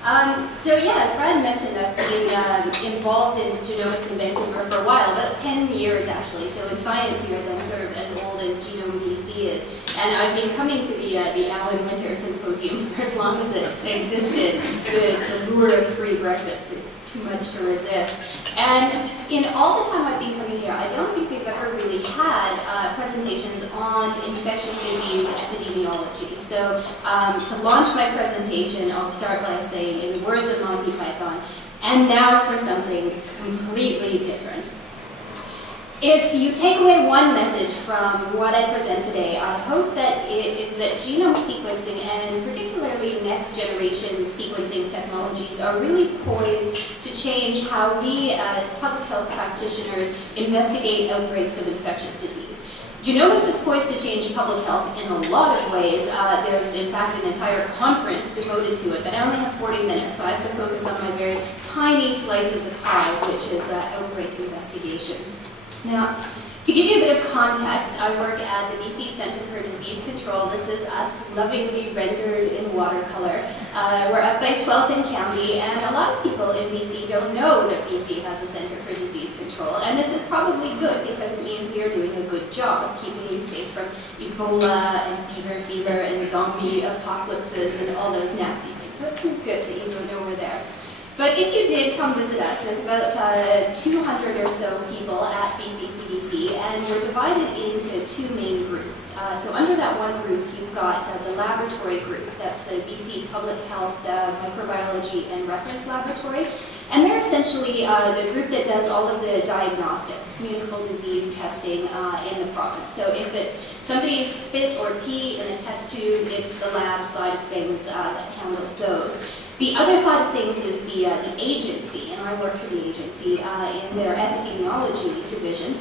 So yeah, as Brian mentioned, I've been involved in genomics in Vancouver for a while, about 10 years actually. So in science years, I'm sort of as old as Genome BC is. And I've been coming to the Allen Winter Symposium for as long as it's existed. The lure of free breakfast is too much to resist. And in all the time I've been coming here, I don't think we've ever really had presentations on infectious disease epidemiology. So to launch my presentation, I'll start by saying, in the words of Monty Python, and now for something completely different. If you take away one message from what I present today, I hope that it is that genome sequencing and particularly next generation sequencing technologies are really poised to change how we as public health practitioners investigate outbreaks of infectious disease. Genomics is poised to change public health in a lot of ways. There's in fact an entire conference devoted to it, but I only have 40 minutes, so I have to focus on my very tiny slice of the pie, which is outbreak investigation. Now, to give you a bit of context, I work at the BC Centre for Disease Control. This is us lovingly rendered in watercolor. We're up by 12th and County, and a lot of people in BC don't know that BC has a Centre for Disease Control. And this is probably good because it means we are doing a good job keeping you safe from Ebola and beaver fever and zombie apocalypses and all those nasty things. So it's good that you don't know we're there. But if you did come visit us, there's about 200 or so people at BC CDC, and we're divided into two main groups. So under that one roof, you've got the laboratory group. That's the BC Public Health Microbiology and Reference Laboratory. And they're essentially the group that does all of the diagnostics, communicable disease testing in the province. So if it's somebody's spit or pee in a test tube, it's the lab side of things that handles those. The other side of things is the agency, and I work for the agency in their epidemiology division.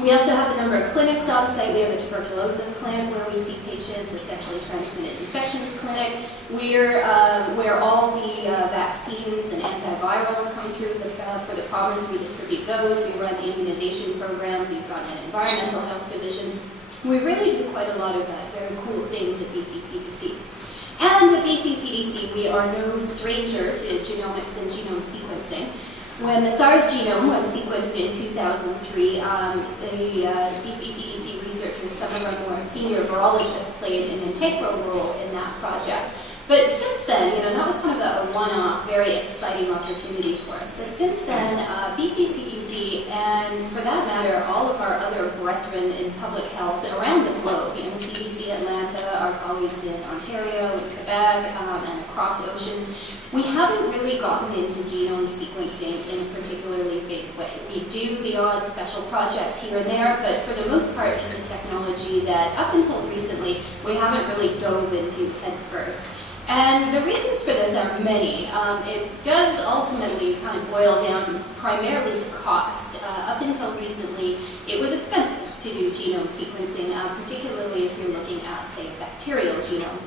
We also have a number of clinics on site. We have a tuberculosis clinic where we see patients, a sexually transmitted infections clinic, where all the vaccines and antivirals come through for the province. We distribute those. We run immunization programs. We've got an environmental health division. We really do quite a lot of very cool things at BC CDC. And at BC CDC, we are no stranger to genomics and genome sequencing. When the SARS genome was sequenced in 2003, the BC CDC researchers, some of our more senior virologists, played an integral role in that project. But since then, that was kind of a one-off, very exciting opportunity for us. But since then, BC CDC, and for that matter, all of our other brethren in public health around the globe, CDC Atlanta, our colleagues in Ontario and Quebec, and across oceans, we haven't really gotten into genome sequencing in a particularly big way. We do the odd special project here and there, but for the most part, it's a technology that up until recently, we haven't really dove into head first. And the reasons for this are many. It does ultimately kind of boil down primarily to cost. Up until recently, it was expensive to do genome sequencing, particularly if you're looking at, say, a bacterial genome.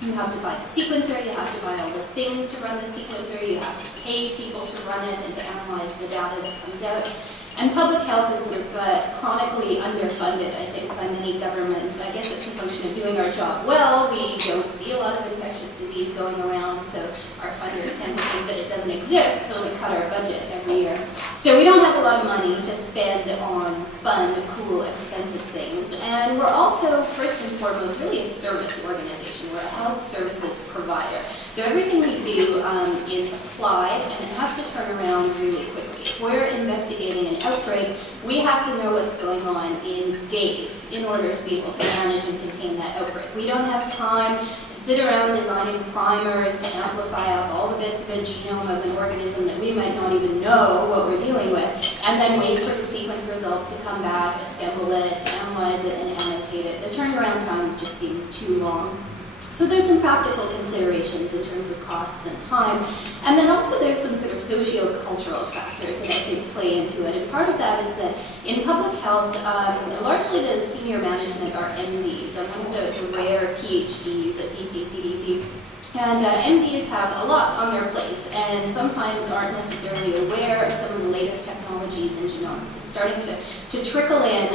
You have to buy the sequencer, you have to buy all the things to run the sequencer, you have to pay people to run it and to analyze the data that comes out. And public health is sort of chronically underfunded, I think, by many governments. I guess it's a function of doing our job well. We don't see a lot of infectious disease going around, so our funders tend to think that it doesn't exist, so we cut our budget every year. So we don't have a lot of money to spend on fun, cool, expensive things. And we're also, first and foremost, really a service organization. We're a health services provider. So everything we do is applied, and it has to turn around really quickly. If we're investigating an outbreak, we have to know what's going on in days in order to be able to manage and contain that outbreak. We don't have time to sit around designing primers to amplify up all the bits of a genome of an organism that we might not even know what we're dealing with, and then wait for the sequence results to come back, assemble it, analyze it, and annotate it. The turnaround time is just being too long. So there's some practical considerations in terms of costs and time. And then also there's some sort of socio-cultural factors that I think play into it. And part of that is that in public health, largely the senior management are MDs. I'm one of the rare PhDs at BC CDC. And MDs have a lot on their plates and sometimes aren't necessarily aware of some of the latest technologies in genomics. It's starting to trickle in,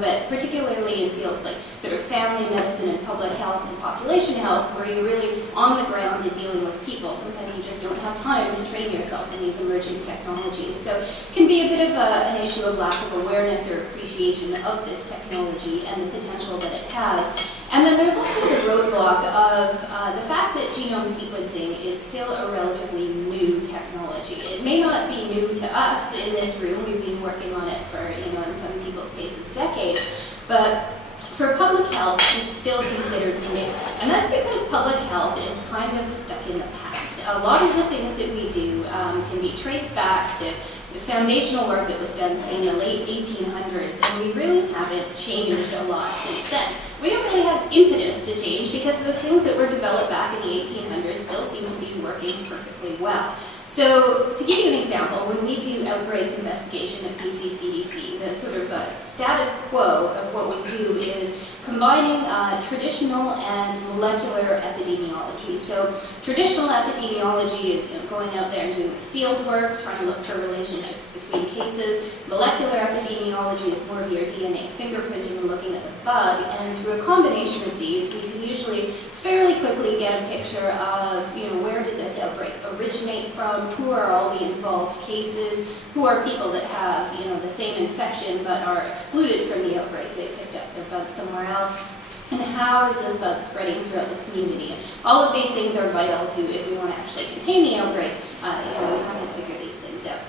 but particularly in fields like sort of family medicine and public health and population health, where you're really on the ground and dealing with people. Sometimes you just don't don't have time to train yourself in these emerging technologies. So it can be a bit of an issue of lack of awareness or appreciation of this technology and the potential that it has. And then there's also the roadblock of the fact that genome sequencing is still a relatively new technology. It may not be new to us in this room. We've been working on it for, in some people's cases, decades. But for public health, it's still considered new. And that's because public health is kind of stuck in the past. A lot of the things that we do can be traced back to the foundational work that was done, say, in the late 1800s, and we really haven't changed a lot since then. We don't really have impetus to change because those things that were developed back in the 1800s still seem to be working perfectly well. So, to give you an example, when we do outbreak investigation at BCCDC, the sort of status quo of what we do is combining traditional and molecular epidemiology. So, traditional epidemiology is going out there and doing field work, trying to look for relationships between cases. Molecular epidemiology is more of your DNA fingerprinting and looking at the bug. And through a combination of these, we can usually fairly quickly get a picture of, where did this outbreak originate from, who are all the involved cases, who are people that have, the same infection but are excluded from the outbreak. They picked up their bug somewhere else. And how is this bug spreading throughout the community? And all of these things are vital to, if we want to actually contain the outbreak, we have to figure these things out.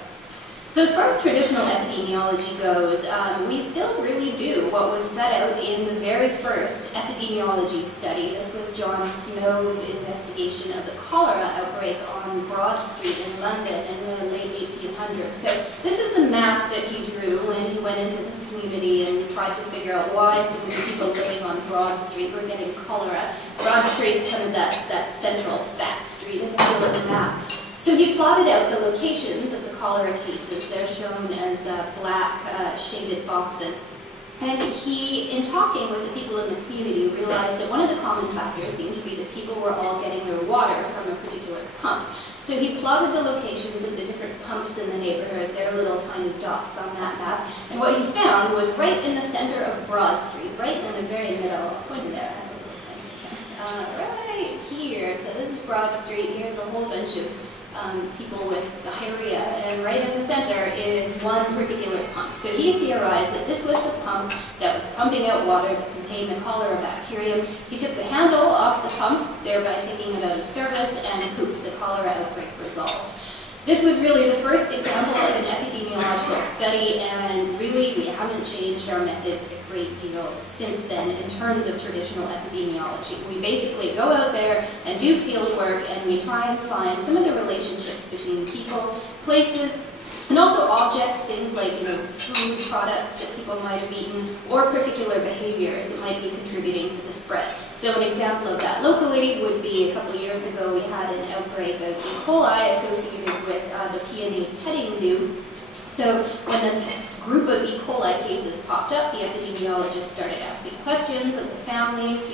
So as far as traditional epidemiology goes, we still really do what was set out in the very first epidemiology study. This was John Snow's investigation of the cholera outbreak on Broad Street in London in the late 1800s. So this is the map that he drew when he went into this community and tried to figure out why so many people living on Broad Street were getting cholera. Broad Street's kind of that central fat street in the middle of the map. So he plotted out the locations of the cholera cases. They're shown as black shaded boxes. And he, in talking with the people in the community, realized that one of the common factors seemed to be that people were all getting their water from a particular pump. So he plotted the locations of the different pumps in the neighborhood, their little tiny dots on that map. And what he found was right in the center of Broad Street, right in the very middle, I'll point it out, right here. So this is Broad Street. Here's a whole bunch of people with diarrhea, and right in the center is one particular pump. So he theorized that this was the pump that was pumping out water that contained the cholera bacterium. He took the handle off the pump, thereby taking it out of service, and poof, the cholera outbreak resolved. This was really the first example of an epidemiological study, and really we haven't changed our methods a great deal since then in terms of traditional epidemiology. We basically go out there and do field work, and we try and find some of the relationships between people, places, and also objects, things like food products that people might have eaten, or particular behaviors that might be contributing to the spread. So an example of that locally would be a couple of years ago we had an outbreak of E. coli associated with the Peony petting zoo. So when this group of E. coli cases popped up, the epidemiologists started asking questions of the families,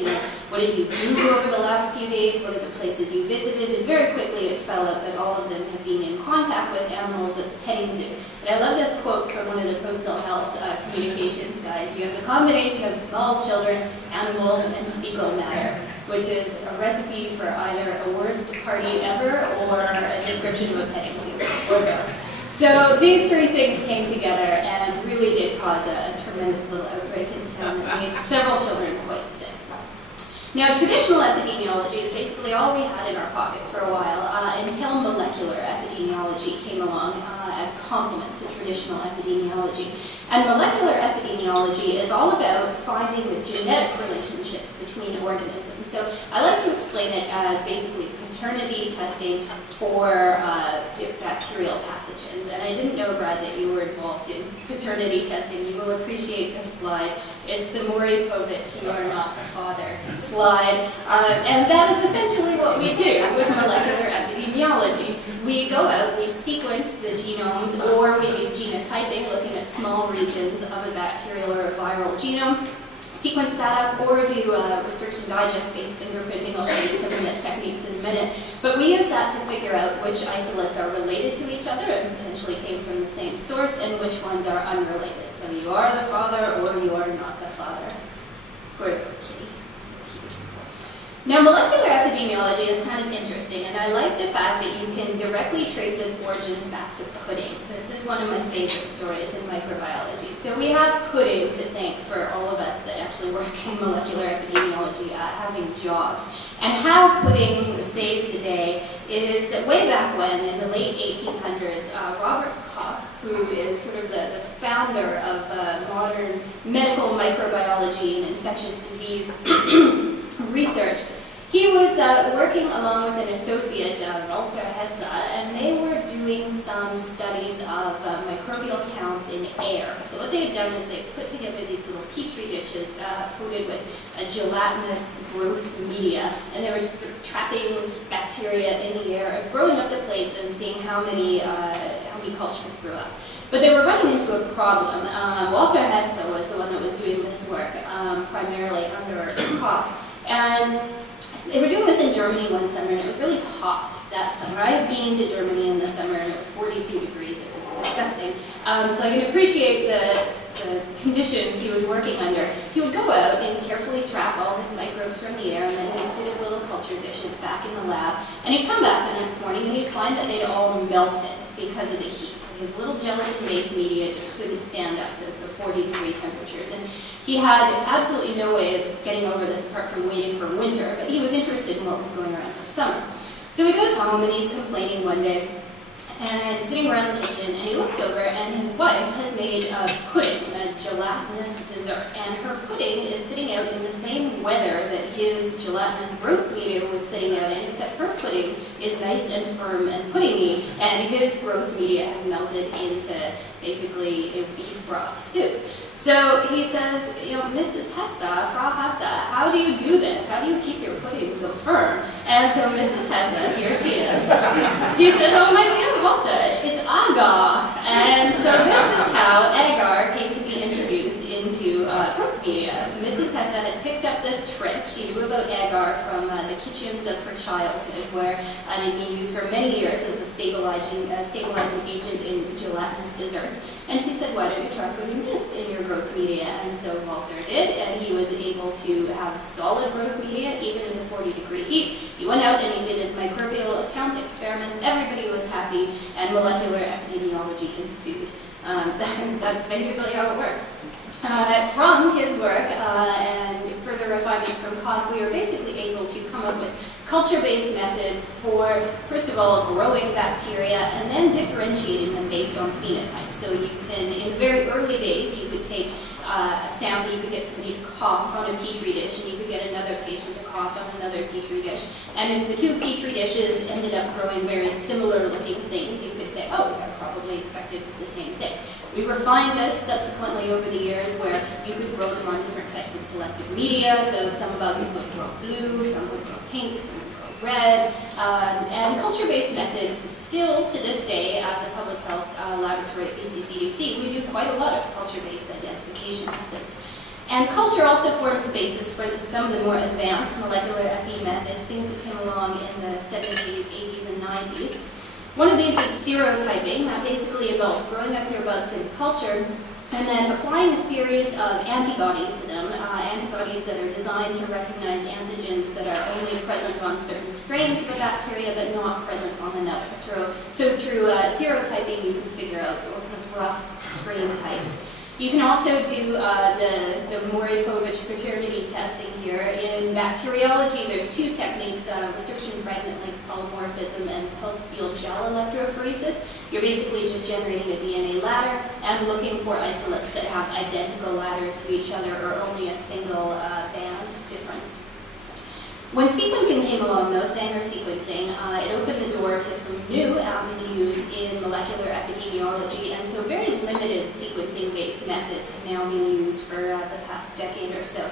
what did you do over the last few days, what are the places you visited, and very quickly it fell out that all of them had been in contact with animals at the petting zoo. But I love this quote from one of the coastal health communications guys. You have a combination of small children, animals, and fecal matter, which is a recipe for either a worst party ever or a description of a petting zoo, or both. So these three things came together and really did cause a tremendous little outbreak in town that made several children quite sick. Now, traditional epidemiology is basically all we had in our pocket for a while until molecular epidemiology came along as complement to traditional epidemiology. And molecular epidemiology is all about finding the genetic relationships between organisms. So I like to explain it as basically paternity testing for bacterial pathogens. And I didn't know, Brad, that you were involved in paternity testing. You will appreciate this slide. It's the Maury Povich, you are not the father slide. And that is essentially what we do with molecular epidemiology. We go out, we sequence the genomes, or we do genotyping, looking at small regions of a bacterial or a viral genome, sequence that up, or do restriction digest-based fingerprinting. I'll show you some of the techniques in a minute. But we use that to figure out which isolates are related to each other and potentially came from the same source, and which ones are unrelated. So you are the father, or you are not the father. Poor little kitty. So cute. Now, molecular epidemiology is kind of interesting, and I like the fact that you can directly trace its origins back to pudding. This is one of my favorite stories in microbiology. So we have pudding to thank for all of us that actually work in molecular epidemiology having jobs. And how pudding saved the day is that way back when, in the late 1800s, Robert Koch, who is sort of the founder of modern medical microbiology and infectious disease research, he was working along with an associate, Walter Hesse, and they were doing some studies of microbial counts in air. So what they had done is they put together these little petri dishes coated with a gelatinous growth media, and they were just sort of trapping bacteria in the air, growing up the plates and seeing how many cultures grew up. But they were running into a problem. Walter Hesse was the one that was doing this work, primarily under Koch. And they were doing this in Germany one summer, and it was really hot that summer. I have been to Germany in the summer, and it was 42 degrees. It was disgusting. So I can appreciate the conditions he was working under. He would go out and carefully trap all his microbes from the air, and then he'd sit his little culture dishes back in the lab. And he'd come back the next morning, and he'd find that they'd all melted because of the heat. His little gelatin-based media just couldn't stand up to the 40-degree temperatures. And he had absolutely no way of getting over this apart from waiting for winter, but he was interested in what was going around for summer. So he goes home and he's complaining one day, and sitting around the kitchen, and he looks over, and his wife has made a pudding, a gelatinous dessert, and her pudding is sitting out in the same weather that his gelatinous growth media was sitting out in, except her pudding is nice and firm and puddingy, and his growth media has melted into basically a beef broth soup. So he says, you know, Mrs. Hesse, Frau Hesse, how do you do this? How do you keep your pudding so firm? And so Mrs. Hesse, here she is, she says, oh my dear Walter, it's agar. And so this is how agar came to be introduced into growth media. Mrs. Hesse had picked up this trick. She knew about agar from the kitchens of her childhood, where it had been used for many years as a stabilizing agent in gelatinous desserts. And she said, why don't you try putting this in your growth media? And so Walter did, and he was able to have solid growth media even in the 40-degree heat. He went out and he did his microbial count experiments. Everybody was happy, and molecular epidemiology ensued. That's basically how it worked. From his work and further refinements from Koch, we were basically able to come up with culture-based methods for, first of all, growing bacteria and then differentiating them based on phenotype. So you can, in the very early days, you could take a sample, you could get somebody to cough on a petri dish, and you could get another patient to cough on another petri dish. And if the two petri dishes ended up growing very similar-looking things, you could say, oh, they're probably infected with the same thing. We refined this subsequently over the years, where you could grow them on different types of selective media. So some bugs would grow blue, some would grow pink, some would grow red. And culture-based methods, still to this day at the Public Health Laboratory at BCCDC, we do quite a lot of culture-based identification methods. And culture also forms the basis for some of the more advanced molecular epi methods, things that came along in the 70s, 80s, and 90s. One of these is serotyping. That basically involves growing up your bugs in culture and then applying a series of antibodies to them, antibodies that are designed to recognize antigens that are only present on certain strains of a bacteria but not present on another. So through serotyping, you can figure out what kind of rough strain types. You can also do the Maury-Povich paternity testing here. In bacteriology, there's two techniques, restriction fragment length polymorphism and pulse field gel electrophoresis. You're basically just generating a DNA ladder and looking for isolates that have identical ladders to each other or only a single band difference. When sequencing came along, though, Sanger sequencing, it opened the door to some new avenues in molecular epidemiology, and so very limited sequencing-based methods have now been used for the past decade or so.